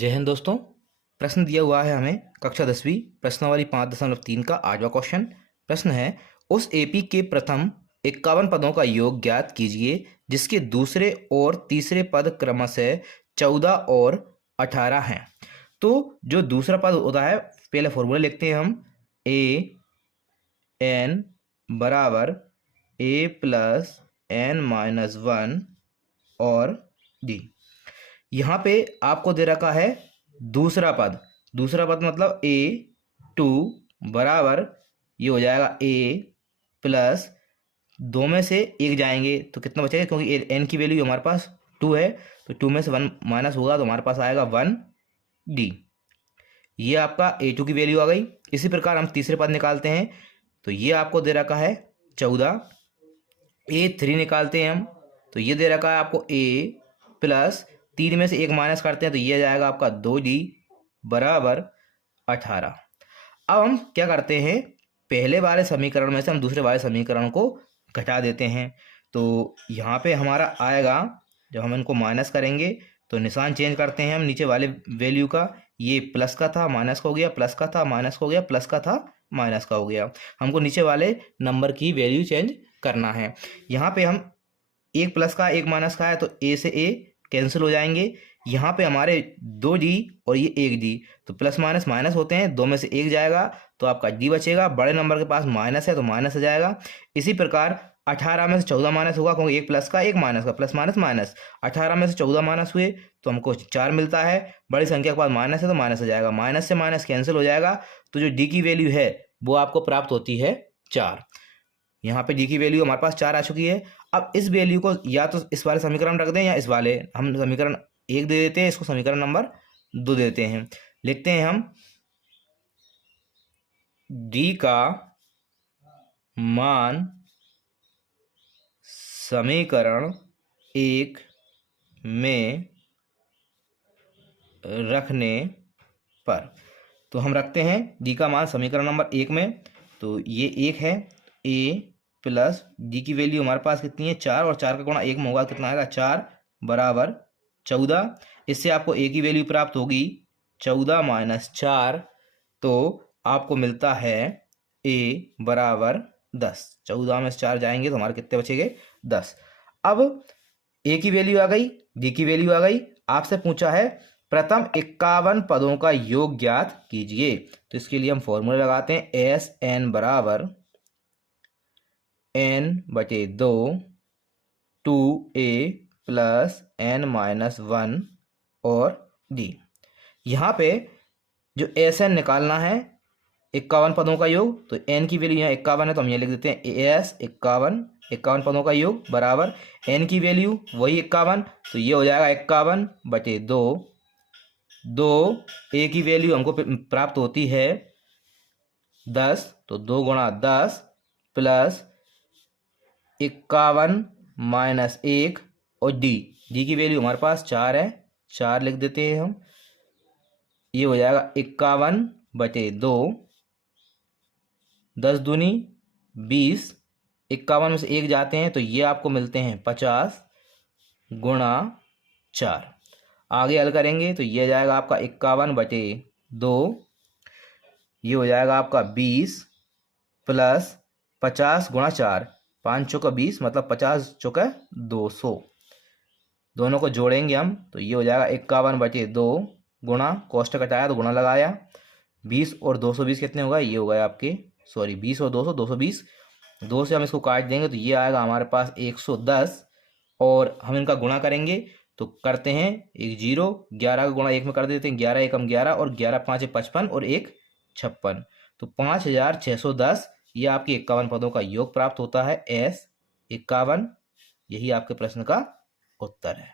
जय हिंद दोस्तों। प्रश्न दिया हुआ है हमें कक्षा 10वीं प्रश्नावली 5.3 का 8वां क्वेश्चन। प्रश्न है, उस एपी के प्रथम 51 पदों का योग ज्ञात कीजिए जिसके दूसरे और तीसरे पद क्रमशः 14 और 18 हैं। तो जो दूसरा पद होता है, पहले फॉर्मूला लिखते हैं हम। ए एन बराबर ए प्लस एन माइनस 1 और डी। यहाँ पे आपको दे रखा है दूसरा पद मतलब A2 बराबर ये हो जाएगा A प्लस 2 में से 1 जाएंगे तो कितना बचेगा, क्योंकि n की वैल्यू हमारे पास 2 है तो 2 में से 1 माइनस होगा तो हमारे पास आएगा 1D। ये आपका A2 की वैल्यू आ गई। इसी प्रकार हम तीसरे पद निकालते हैं तो ये आपको दे रखा है 14। A3 निकालते हैं हम तो ये दे रखा है आपको A प्लस 3 में से 1 माइनस करते हैं तो ये जाएगा आपका 2D बराबर 18। अब हम क्या करते हैं, पहले वाले समीकरण में से हम दूसरे वाले समीकरण को घटा देते हैं। तो यहाँ पे हमारा आएगा, जब हम इनको माइनस करेंगे तो निशान चेंज करते हैं हम नीचे वाले वैल्यू का। ये प्लस का था माइनस का हो गया, प्लस का था माइनस का हो गया, प्लस का था माइनस का हो गया। हमको नीचे वाले नंबर की वैल्यू चेंज करना है। यहाँ पे हम एक प्लस का एक माइनस का है तो ए से ए कैंसिल हो जाएंगे। यहाँ पे हमारे 2D और ये 1D, तो प्लस माइनस माइनस होते हैं, 2 में से 1 जाएगा तो आपका D बचेगा। बड़े नंबर के पास माइनस है तो माइनस आ जाएगा। इसी प्रकार 18 में से 14 माइनस होगा, क्योंकि एक प्लस का एक माइनस का, प्लस माइनस माइनस। 18 में से 14 माइनस हुए तो हमको 4 मिलता है। बड़ी संख्या के पास माइनस है तो माइनस आ जाएगा, माइनस से माइनस कैंसिल हो जाएगा। तो जो D की वैल्यू है वो आपको प्राप्त होती है 4। यहाँ पे D की वैल्यू हमारे पास 4 आ चुकी है। अब इस वैल्यू को या तो इस वाले समीकरण में रख दें या इस वाले, हम समीकरण 1 दे देते हैं, इसको समीकरण नंबर 2 दे देते हैं। लिखते हैं हम D का मान समीकरण 1 में रखने पर, तो हम रखते हैं D का मान समीकरण नंबर 1 में। तो ये 1 है, A प्लस D की वैल्यू हमारे पास कितनी है 4, और 4 का गुणा 1 में होगा कितना आएगा 4 बराबर 14। इससे आपको A की वैल्यू प्राप्त होगी 14 माइनस 4, तो आपको मिलता है A बराबर 10। 14 में से 4 जाएंगे तो हमारे कितने बचेंगे 10। अब A की वैल्यू आ गई, D की वैल्यू आ गई। आपसे पूछा है प्रथम 51 पदों का योग ज्ञात कीजिए, तो इसके लिए हम फॉर्मूला लगाते हैं। SN बराबर n/2 2A plus n minus 1 और D। यहाँ पे जो SN निकालना है 51 पदों का योग, तो n की वैल्यू यहाँ 51 है तो हम ये लिख देते हैं AS 51 पदों का योग बराबर n की वैल्यू वही 51, तो ये हो जाएगा 51/2। 2A की वैल्यू हमको प्राप्त होती है 10, तो 2 गुणा 10 प्लस 51 माइनस 1 और D की वैल्यू हमारे पास 4 है, 4 लिख देते हैं हम। ये हो जाएगा 51/2, 10 दूनी 20, 51 में से 1 जाते हैं तो ये आपको मिलते हैं 50 गुणा 4। आगे हल करेंगे तो ये जाएगा आपका 51/2, ये हो जाएगा आपका 20 प्लस 50 गुणा 4, 5 चौका 20 मतलब 50 चौका 200। दोनों को जोड़ेंगे हम तो ये हो जाएगा 51/2 गुणा, कोष्टक हटाया तो गुणा लगाया, 20 और 220 कितने होगा, ये हो गए आपके 20 और 200 220। 2 से हम इसको काट देंगे तो ये आएगा हमारे पास 110, और हम इनका गुणा करेंगे तो करते हैं 1 0, 11 का गुणा 1 में कर देते हैं, 11 1 11, और 11 5 55 और 1 56, तो 5610। ये आपके 51 पदों का योग प्राप्त होता है S 51। यही आपके प्रश्न का उत्तर है।